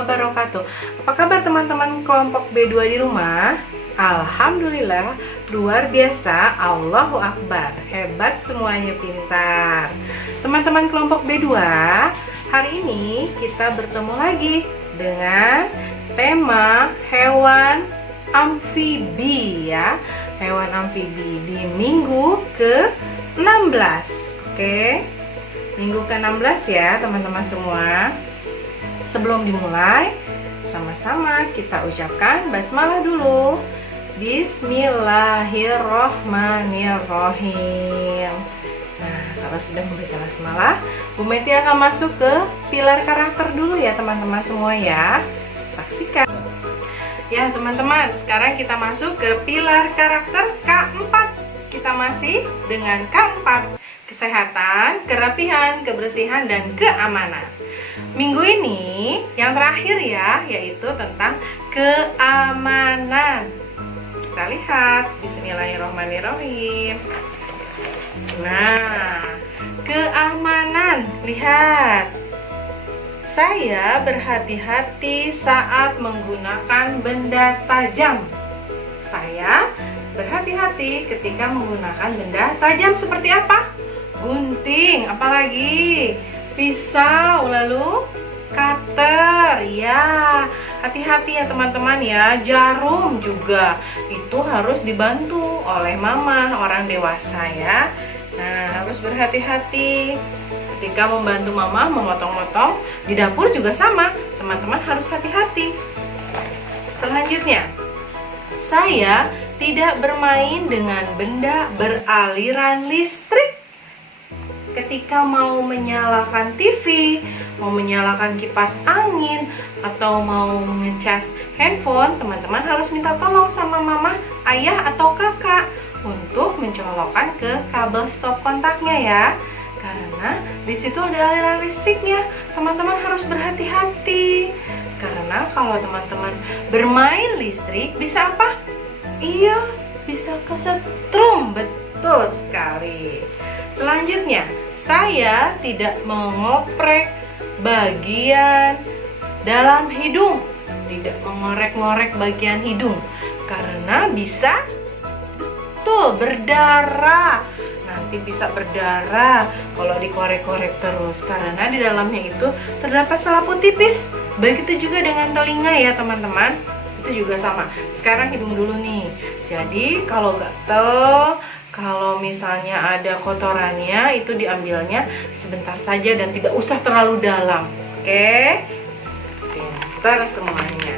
wabarakatuh. Apa kabar teman-teman kelompok B2 di rumah? Alhamdulillah, luar biasa, Allahu Akbar. Hebat semuanya, pintar. Teman-teman kelompok B2, hari ini kita bertemu lagi dengan tema hewan amfibi ya. Hewan amfibi di minggu ke-16. Oke. Minggu ke-16 ya teman-teman semua. Sebelum dimulai, sama-sama kita ucapkan basmalah dulu. Bismillahirrohmanirrohim. Nah, kalau sudah membaca basmalah, Bu Meti akan masuk ke pilar karakter dulu ya teman-teman semua ya. Saksikan. Ya teman-teman, sekarang kita masuk ke pilar karakter K4. Kita masih dengan K4. Kesehatan, kerapihan, kebersihan, dan keamanan. Minggu ini yang terakhir ya, yaitu tentang keamanan. Kita lihat, bismillahirrahmanirrahim. Nah, keamanan, lihat. Saya berhati-hati saat menggunakan benda tajam. Saya berhati-hati ketika menggunakan benda tajam seperti apa? Gunting, apalagi pisau, lalu cutter. Ya, hati-hati ya teman-teman ya. Jarum juga itu harus dibantu oleh mama, orang dewasa ya. Nah, harus berhati-hati ketika membantu mama memotong-motong. Di dapur juga sama, teman-teman harus hati-hati. Selanjutnya, saya tidak bermain dengan benda beraliran listrik. Ketika mau menyalakan TV, mau menyalakan kipas angin, atau mau ngecas handphone, teman-teman harus minta tolong sama mama, ayah, atau kakak untuk mencolokkan ke kabel stop kontaknya ya. Karena di situ ada aliran listriknya, teman-teman harus berhati-hati. Karena kalau teman-teman bermain listrik bisa apa? Iya, bisa kesetrum, betul sekali. Selanjutnya, saya tidak mengoprek bagian dalam hidung, tidak mengorek-ngorek bagian hidung, karena bisa berdarah. Nanti bisa berdarah kalau dikorek-korek terus, karena di dalamnya itu terdapat selaput tipis. Begitu juga dengan telinga ya teman-teman, itu juga sama. Sekarang hidung dulu nih. Jadi kalau gatel, kalau misalnya ada kotorannya, itu diambilnya sebentar saja dan tidak usah terlalu dalam. Oke? Pintar semuanya.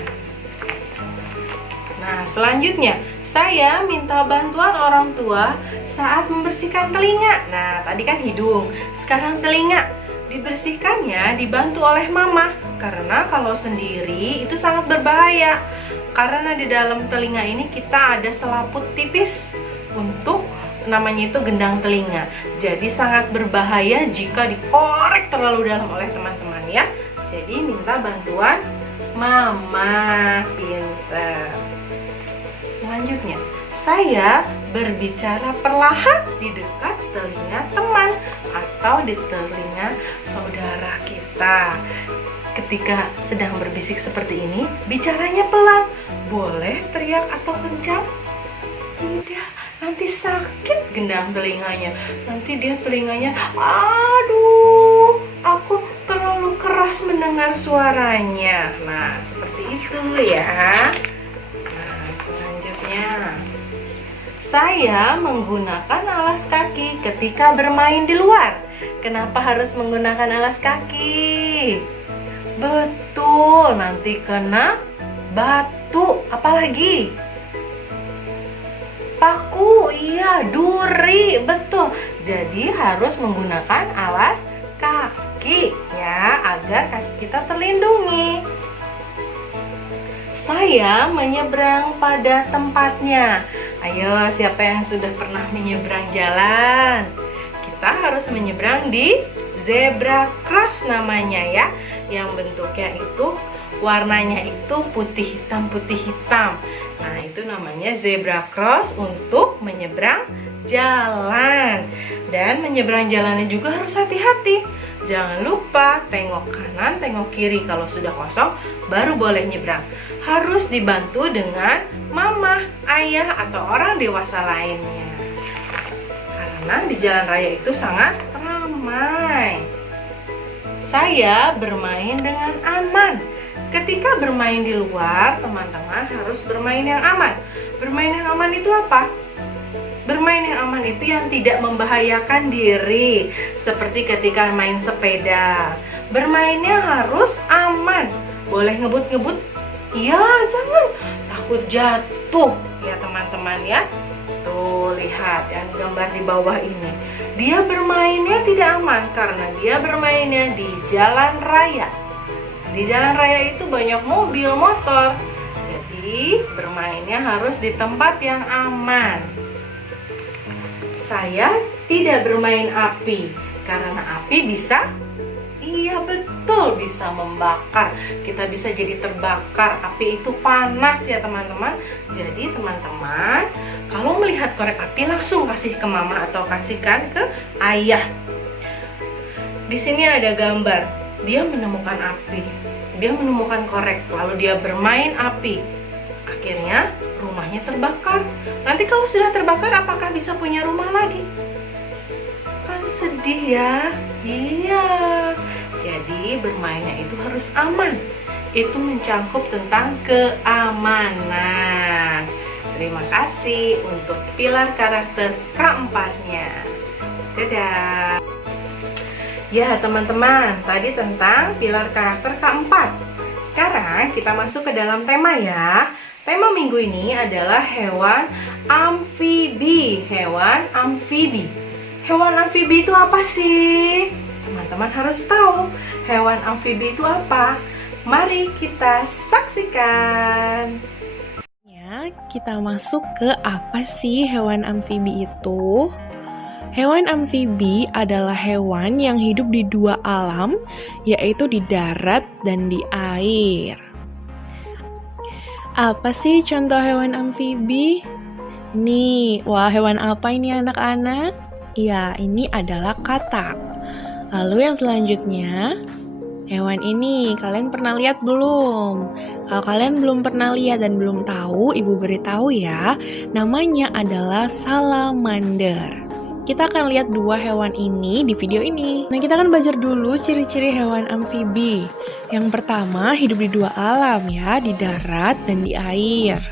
Nah, selanjutnya, saya minta bantuan orang tua saat membersihkan telinga. Nah, tadi kan hidung, sekarang telinga. Dibersihkannya dibantu oleh mama, karena kalau sendiri itu sangat berbahaya. Karena di dalam telinga ini kita ada selaput tipis untuk namanya itu gendang telinga. Jadi sangat berbahaya jika dikorek terlalu dalam oleh teman-teman ya. Jadi minta bantuan mama. Pintar. Selanjutnya, saya berbicara perlahan di dekat telinga teman atau di telinga saudara kita. Ketika sedang berbisik seperti ini, bicaranya pelan. Boleh teriak atau kencang? Tidak, nanti sakit gendang telinganya. Nanti dia telinganya, aduh, aku terlalu keras mendengar suaranya. Nah, seperti itu ya. Nah, selanjutnya, saya menggunakan alas kaki ketika bermain di luar. Kenapa harus menggunakan alas kaki? Betul, nanti kena batu. Apalagi? Paku, iya, duri, betul. Jadi harus menggunakan alas kaki ya, agar kaki kita terlindungi. Saya menyeberang pada tempatnya. Ayo, siapa yang sudah pernah menyeberang jalan? Kita harus menyeberang di zebra cross namanya ya, yang bentuknya itu warnanya itu putih hitam putih hitam. Nah, itu namanya zebra cross untuk menyeberang jalan. Dan menyeberang jalannya juga harus hati-hati. Jangan lupa tengok kanan, tengok kiri. Kalau sudah kosong, baru boleh nyebrang. Harus dibantu dengan mama, ayah, atau orang dewasa lainnya. Karena di jalan raya itu sangat ramai. Saya bermain dengan aman. Ketika bermain di luar, teman-teman harus bermain yang aman. Bermain yang aman itu apa? Bermain yang aman itu yang tidak membahayakan diri. Seperti ketika main sepeda. Bermainnya harus aman. Boleh ngebut-ngebut? Ya, jangan. Takut jatuh ya teman-teman ya. Tuh, lihat yang gambar di bawah ini. Dia bermainnya tidak aman karena dia bermainnya di jalan raya. Di jalan raya itu banyak mobil, motor. Jadi bermainnya harus di tempat yang aman. Saya tidak bermain api karena api bisa, iya betul, bisa membakar. Kita bisa jadi terbakar. Api itu panas ya teman-teman. Jadi teman-teman, kalau melihat korek api langsung kasih ke mama atau kasihkan ke ayah. Di sini ada gambar. Dia menemukan api, dia menemukan korek, lalu dia bermain api. Akhirnya rumahnya terbakar. Nanti kalau sudah terbakar, apakah bisa punya rumah lagi? Kan sedih ya. Iya. Jadi bermainnya itu harus aman. Itu mencangkup tentang keamanan. Terima kasih untuk pilar karakter keempatnya. Dadah. Ya teman-teman, tadi tentang pilar karakter keempat. Sekarang kita masuk ke dalam tema ya. Tema minggu ini adalah hewan amfibi. Hewan amfibi. Hewan amfibi itu apa sih? Teman-teman harus tahu hewan amfibi itu apa. Mari kita saksikan. Ya, kita masuk ke apa sih hewan amfibi itu? Hewan amfibi adalah hewan yang hidup di dua alam, yaitu di darat dan di air. Apa sih contoh hewan amfibi? Nih, wah hewan apa ini anak-anak? Ya, ini adalah katak. Lalu yang selanjutnya, hewan ini kalian pernah lihat belum? Kalau kalian belum pernah lihat dan belum tahu, ibu beritahu ya, namanya adalah salamander. Kita akan lihat dua hewan ini di video ini. Nah, kita akan belajar dulu ciri-ciri hewan amfibi. Yang pertama, hidup di dua alam ya, di darat dan di air.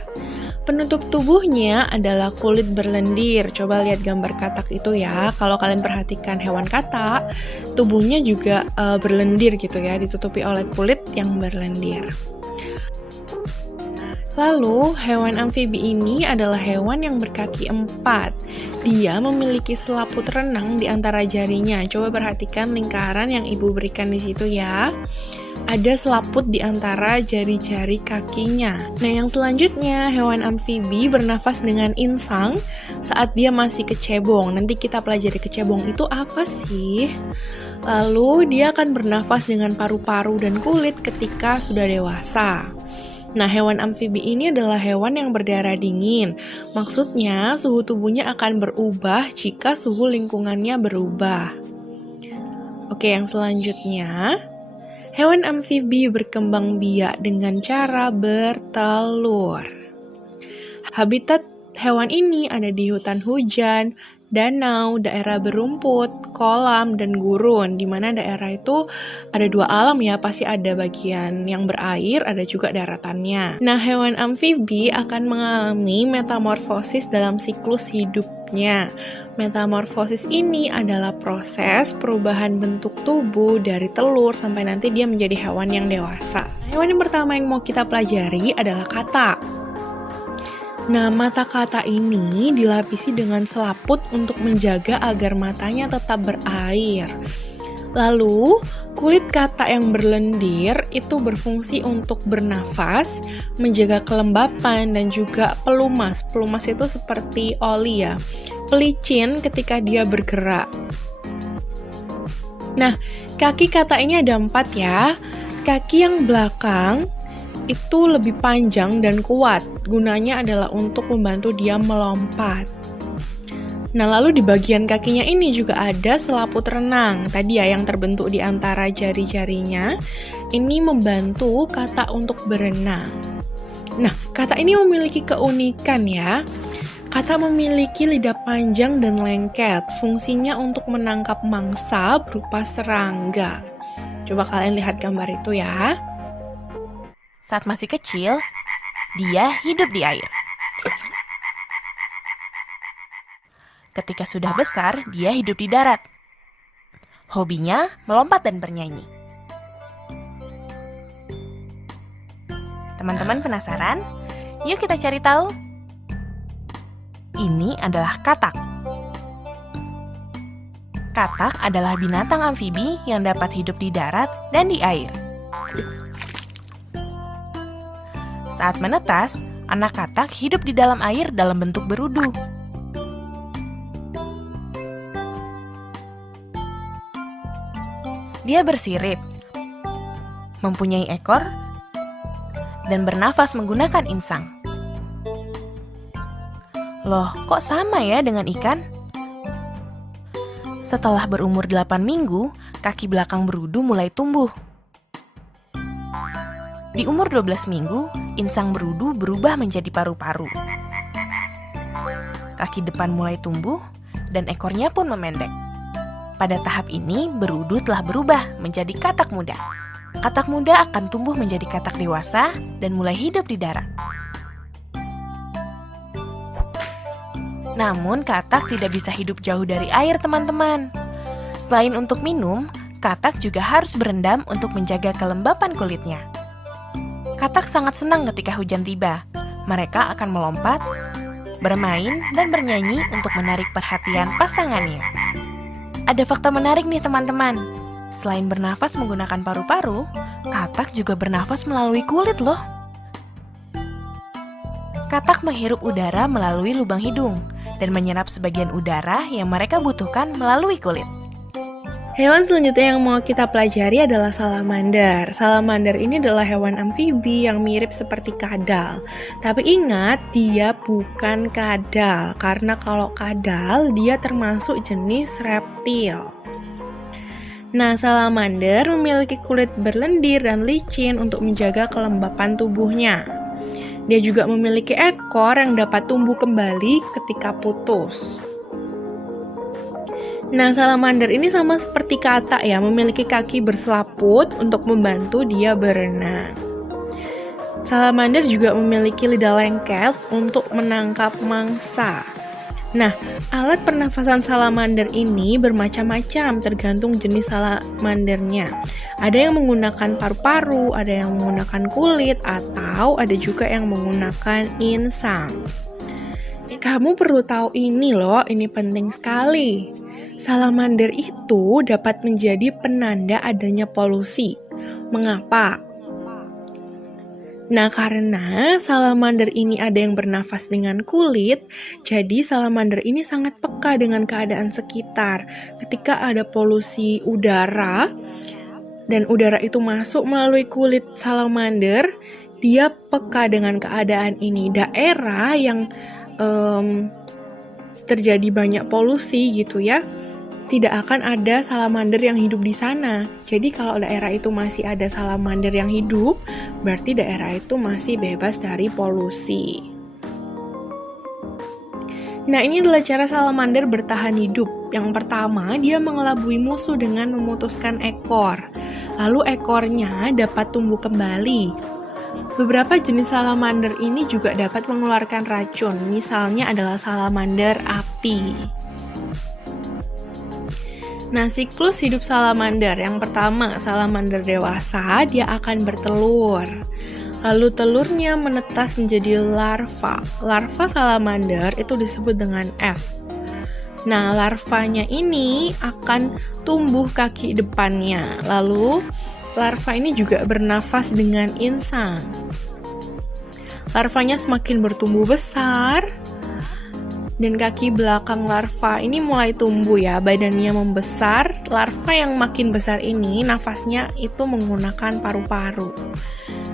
Penutup tubuhnya adalah kulit berlendir. Coba lihat gambar katak itu ya. Kalau kalian perhatikan hewan katak, tubuhnya juga berlendir gitu ya, ditutupi oleh kulit yang berlendir. Lalu, hewan amfibi ini adalah hewan yang berkaki 4. Dia memiliki selaput renang di antara jarinya. Coba perhatikan lingkaran yang ibu berikan di situ ya. Ada selaput di antara jari-jari kakinya. Nah, yang selanjutnya, hewan amfibi bernafas dengan insang saat dia masih kecebong. Nanti kita pelajari kecebong itu apa sih? Lalu, dia akan bernafas dengan paru-paru dan kulit ketika sudah dewasa. Nah, hewan amfibi ini adalah hewan yang berdarah dingin. Maksudnya, suhu tubuhnya akan berubah jika suhu lingkungannya berubah. Oke, yang selanjutnya, hewan amfibi berkembang biak dengan cara bertelur. Habitat hewan ini ada di hutan hujan, danau, daerah berumput, kolam, dan gurun. Di mana daerah itu ada dua alam ya, pasti ada bagian yang berair, ada juga daratannya. Nah, hewan amfibi akan mengalami metamorfosis dalam siklus hidupnya. Metamorfosis ini adalah proses perubahan bentuk tubuh dari telur sampai nanti dia menjadi hewan yang dewasa. Hewan yang pertama yang mau kita pelajari adalah katak. Nah, mata katak ini dilapisi dengan selaput untuk menjaga agar matanya tetap berair. Lalu, kulit katak yang berlendir itu berfungsi untuk bernafas, menjaga kelembapan, dan juga pelumas. Pelumas itu seperti oli ya, pelicin ketika dia bergerak. Nah, kaki katak ini ada 4 ya. Kaki yang belakang itu lebih panjang dan kuat. Gunanya adalah untuk membantu dia melompat. Nah, lalu di bagian kakinya ini juga ada selaput renang. Tadi ya yang terbentuk di antara jari-jarinya. Ini membantu katak untuk berenang. Nah, katak ini memiliki keunikan ya. Katak memiliki lidah panjang dan lengket. Fungsinya untuk menangkap mangsa berupa serangga. Coba kalian lihat gambar itu ya. Saat masih kecil, dia hidup di air. Ketika sudah besar, dia hidup di darat. Hobinya melompat dan bernyanyi. Teman-teman penasaran? Yuk kita cari tahu. Ini adalah katak. Katak adalah binatang amfibi yang dapat hidup di darat dan di air. Saat menetas, anak katak hidup di dalam air dalam bentuk berudu. Dia bersirip, mempunyai ekor, dan bernafas menggunakan insang. Loh, kok sama ya dengan ikan? Setelah berumur 8 minggu, kaki belakang berudu mulai tumbuh. Di umur 12 minggu, insang berudu berubah menjadi paru-paru. Kaki depan mulai tumbuh, dan ekornya pun memendek. Pada tahap ini, berudu telah berubah menjadi katak muda. Katak muda akan tumbuh menjadi katak dewasa dan mulai hidup di darat. Namun, katak tidak bisa hidup jauh dari air, teman-teman. Selain untuk minum, katak juga harus berendam untuk menjaga kelembapan kulitnya. Katak sangat senang ketika hujan tiba. Mereka akan melompat, bermain, dan bernyanyi untuk menarik perhatian pasangannya. Ada fakta menarik nih teman-teman. Selain bernafas menggunakan paru-paru, katak juga bernafas melalui kulit loh. Katak menghirup udara melalui lubang hidung dan menyerap sebagian udara yang mereka butuhkan melalui kulit. Hewan selanjutnya yang mau kita pelajari adalah salamander. Salamander ini adalah hewan amfibi yang mirip seperti kadal. Tapi ingat, dia bukan kadal. Karena kalau kadal, dia termasuk jenis reptil. Nah, salamander memiliki kulit berlendir dan licin untuk menjaga kelembapan tubuhnya. Dia juga memiliki ekor yang dapat tumbuh kembali ketika putus. Nah, salamander ini sama seperti katak ya, memiliki kaki berselaput untuk membantu dia berenang. Salamander juga memiliki lidah lengket untuk menangkap mangsa. Nah, alat pernafasan salamander ini bermacam-macam tergantung jenis salamandernya. Ada yang menggunakan paru-paru, ada yang menggunakan kulit, atau ada juga yang menggunakan insang. Kamu perlu tahu ini loh, ini penting sekali. Salamander itu dapat menjadi penanda adanya polusi. Mengapa? Nah, karena salamander ini ada yang bernafas dengan kulit, jadi salamander ini sangat peka dengan keadaan sekitar. Ketika ada polusi udara, dan udara itu masuk melalui kulit salamander, dia peka dengan keadaan ini. Daerah yang terjadi banyak polusi gitu ya, tidak akan ada salamander yang hidup di sana. Jadi kalau daerah itu masih ada salamander yang hidup, berarti daerah itu masih bebas dari polusi. Nah, ini adalah cara salamander bertahan hidup. Yang pertama, dia mengelabui musuh dengan memutuskan ekor. Lalu ekornya dapat tumbuh kembali. Beberapa jenis salamander ini juga dapat mengeluarkan racun, misalnya adalah salamander api. Nah, siklus hidup salamander. Yang pertama, salamander dewasa, dia akan bertelur. Lalu telurnya menetas menjadi larva. Larva salamander itu disebut dengan F. Nah, larvanya ini akan tumbuh kaki depannya. Lalu, larva ini juga bernafas dengan insang. Larvanya semakin bertumbuh besar, dan kaki belakang larva ini mulai tumbuh ya, badannya membesar. Larva yang makin besar ini nafasnya itu menggunakan paru-paru.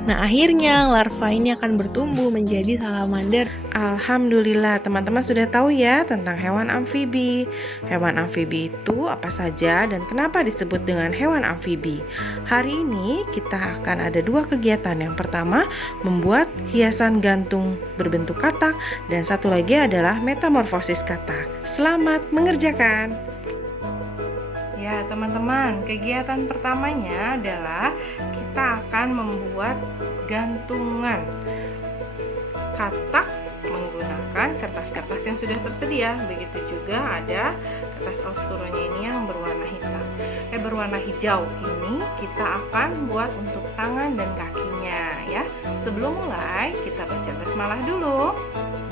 Nah, akhirnya larva ini akan bertumbuh menjadi salamander. Alhamdulillah, teman-teman sudah tahu ya tentang hewan amfibi. Hewan amfibi itu apa saja dan kenapa disebut dengan hewan amfibi? Hari ini kita akan ada 2 kegiatan. Yang pertama, membuat hiasan gantung berbentuk katak, dan satu lagi adalah metamorfosis katak. Selamat mengerjakan. Ya, teman-teman, kegiatan pertamanya adalah kita akan membuat gantungan katak menggunakan kertas-kertas yang sudah tersedia. Begitu juga ada kertas austuronya ini yang berwarna berwarna hijau. Ini kita akan buat untuk tangan dan kakinya ya. Sebelum mulai, kita baca basmalah dulu.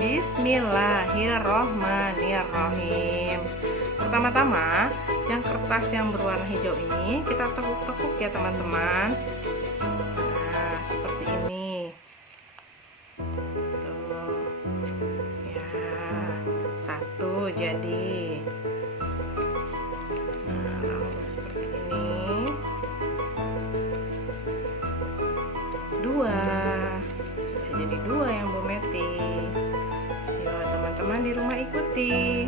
Bismillahirrohmanirrohim. Pertama-tama, yang kertas yang berwarna hijau ini kita tekuk-tekuk ya teman-teman. Nah, seperti ini. Tuh. Ya, 1 jadi. Nah, lalu seperti ini. 2. Sudah jadi 2 yang Bu Meti. Yuk, teman-teman di rumah ikuti.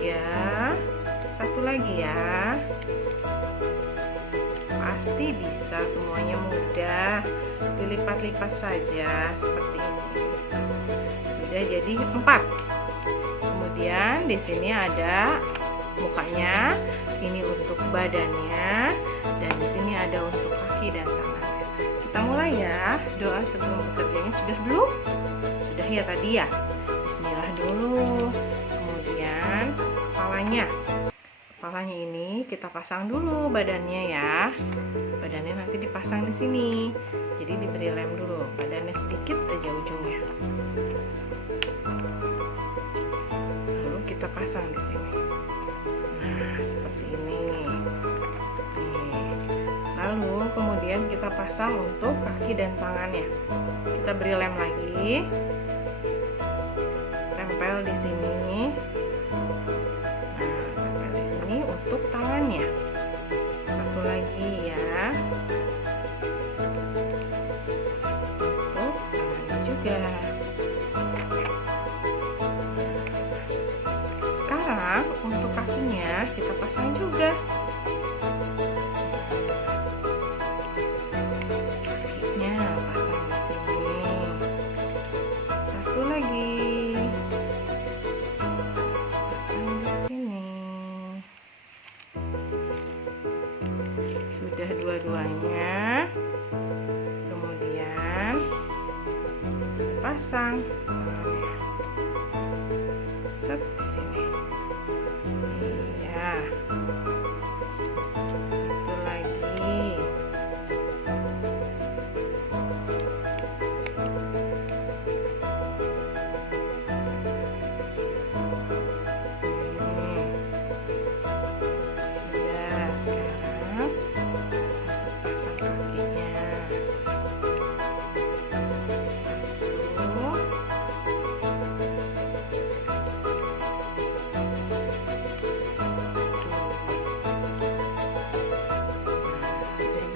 3. 1 lagi ya. Pasti bisa, semuanya mudah. Dilipat-lipat saja seperti ini. Sudah jadi 4. Kemudian di sini ada mukanya. Ini untuk badannya, dan di sini ada untuk kaki dan tangannya. Kita mulai ya. Doa sebelum bekerjanya sudah belum? Sudah ya tadi ya. Bismillah dulu. Kemudian kepalanya ini kita pasang dulu badannya ya. Badannya nanti dipasang di sini. Jadi diberi lem dulu. Badannya sedikit aja ujungnya. Lalu kita pasang di sini. Nah, seperti ini. Nih. Lalu kemudian kita pasang untuk kaki dan tangannya. Kita beri lem lagi. Tempel di sini. Nah, tempel di sini untuk tangannya. 1 lagi ya. Untuk tangannya juga. Sekarang untuk kakinya kita pasang juga. Kakinya pasang di sini. 1 lagi. Pasang di sini. Sudah dua-duanya. Kemudian pasang. Set di sini. Iya. 1 lagi. Sudah, sekarang pasang kakinya. 1.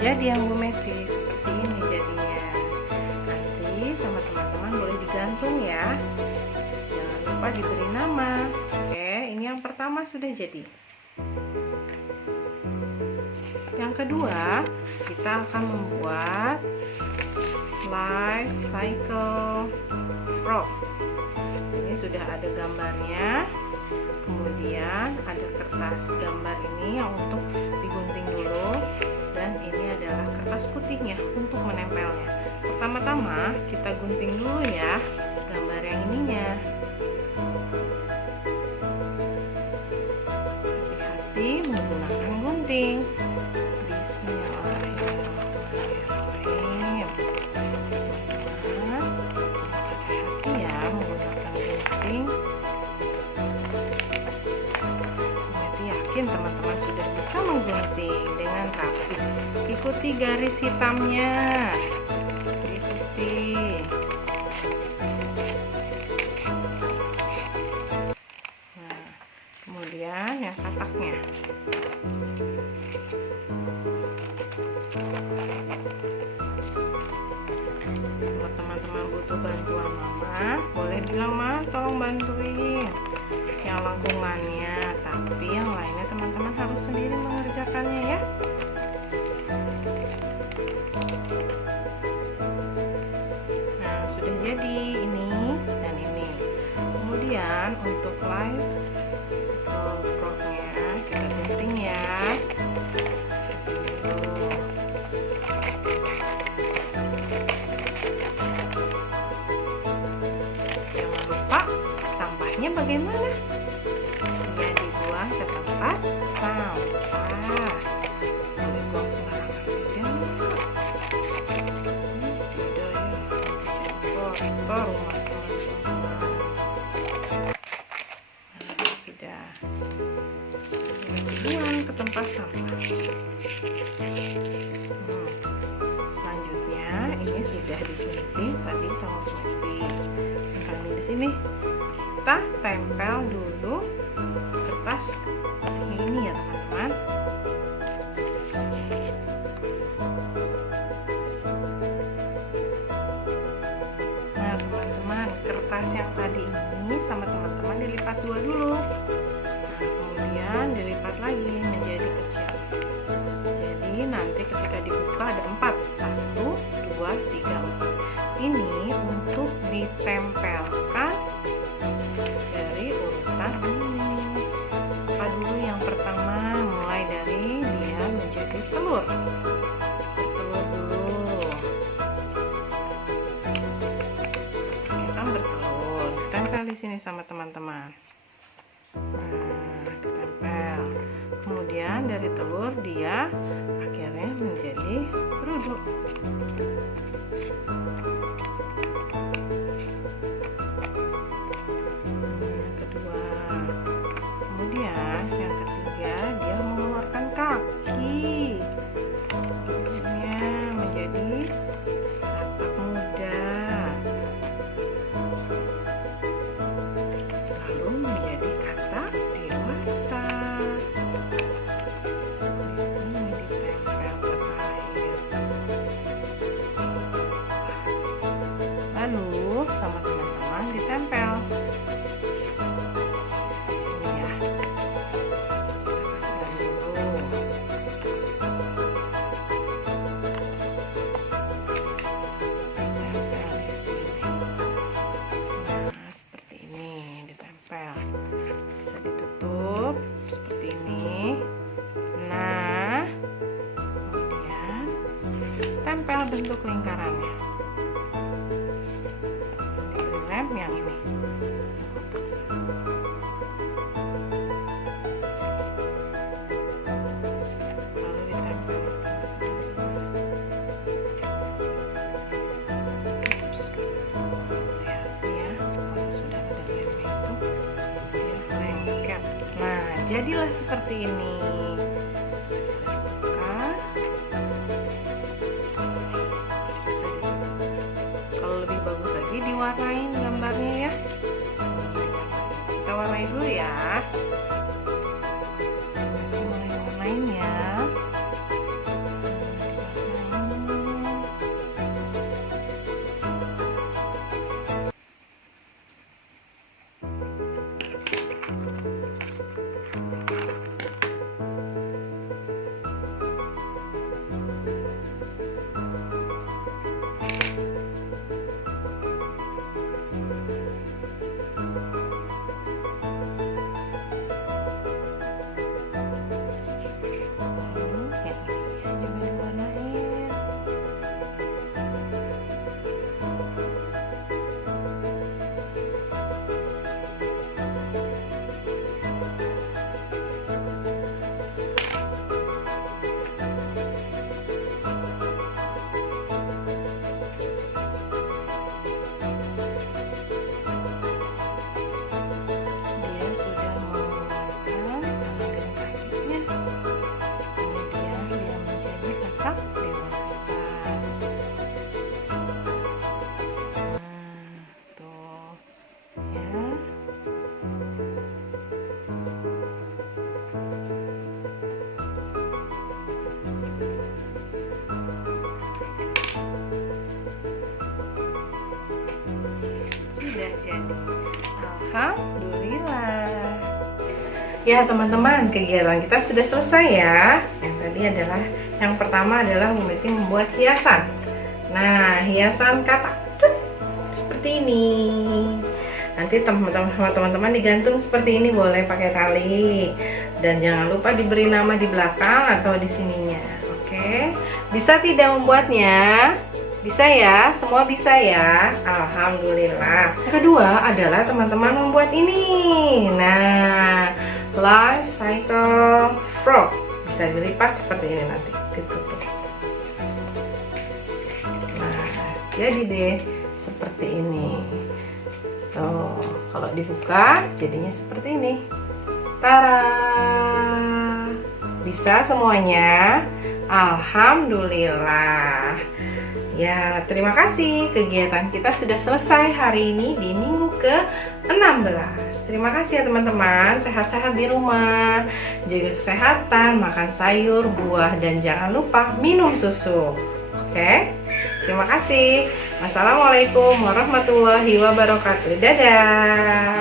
Jadi yang Bu Meti seperti ini jadinya. Nanti sama teman-teman boleh digantung ya. Jangan lupa diberi nama. Oke, ini yang pertama sudah jadi. Yang kedua, kita akan membuat life cycle frog. Sini sudah ada gambarnya. Kemudian ada kertas gambar ini yang untuk digunting dulu. Dan ini adalah kertas putihnya untuk menempelnya. Pertama-tama kita gunting dulu ya gambar yang ininya. Hati-hati menggunakan gunting. Bismillahirrahmanirrahim. Nah, hati-hati ya menggunakan gunting. Yakin teman-teman sudah bisa menggunting dengan rapi. Ikuti garis hitamnya. Ikuti. Nah, kemudian yang kataknya. bantuan mama, boleh bilang ma tolong bantuin yang lengkungannya, tapi yang lainnya teman-teman harus sendiri mengerjakannya ya. Nah, sudah jadi ini dan ini. Kemudian untuk live frognya kita gunting ya. Jangan lupa sampahnya bagaimana? Dia dibuang ke tempat sampah. Boleh buang sembarangan tidak? Tidak ya, kotor rumah teman-teman. Nah, sudah dibuang ke tempat sampah. Selanjutnya ini sudah digunting tadi sama gunting. Sekarang di sini kita tempel dulu kertas ini ya teman-teman. Nah teman-teman, kertas yang tadi ini sama teman-teman dilipat dua dulu. Nah, kemudian dilipat lagi menjadi kecil. Jadi nanti ketika dibuka ada 4. 1, 2, 3, 4. Ini untuk ditempelkan dari urutan ini. Apa dulu yang pertama? Mulai dari dia menjadi telur. Bertelur dulu. Ini kan bertelur. Tempel di sini sama teman-teman. Nah, tempel. Kemudian dari telur dia akhirnya menjadi beruduk. Kemudian yang ketiga dia mengeluarkan kaki. Bentuknya menjadi katak muda. Lalu menjadi katak dewasa. Di sini ditempel terakhir. Lalu sama teman-teman ditempel. Bisa ditutup seperti ini. Nah, kemudian tempel bentuk lingkarannya. Diberi lem yang ini. Lalu ditempel. Hati-hati ya, kalau sudah ada lemnya itu. Nah, jadilah seperti ini. Bisa dibuka. Bisa ditutup. Kalau lebih bagus lagi diwarnain gambarnya ya. Kita warnai dulu ya. Mulai warnain ya. sudah jadi. Alhamdulillah. Ya teman-teman, kegiatan kita sudah selesai ya. Yang tadi adalah, yang pertama adalah membuat hiasan. Nah, hiasan katak seperti ini. Nanti teman-teman digantung seperti ini, boleh pakai tali. Dan jangan lupa diberi nama di belakang atau di sininya. Oke. Bisa tidak membuatnya? Bisa ya, semua bisa ya. Alhamdulillah. Yang kedua adalah teman-teman membuat ini. Nah, life cycle frog. Bisa dilipat seperti ini, nanti ditutup. Nah, jadi deh seperti ini. Tuh, kalau dibuka jadinya seperti ini. Tara. Bisa semuanya? Alhamdulillah. Ya, terima kasih. Kegiatan kita sudah selesai hari ini di minggu ke-16. Terima kasih ya teman-teman. Sehat-sehat di rumah. Jaga kesehatan, makan sayur, buah, dan jangan lupa minum susu. Oke? Terima kasih. Wassalamualaikum warahmatullahi wabarakatuh. Dadah.